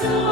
so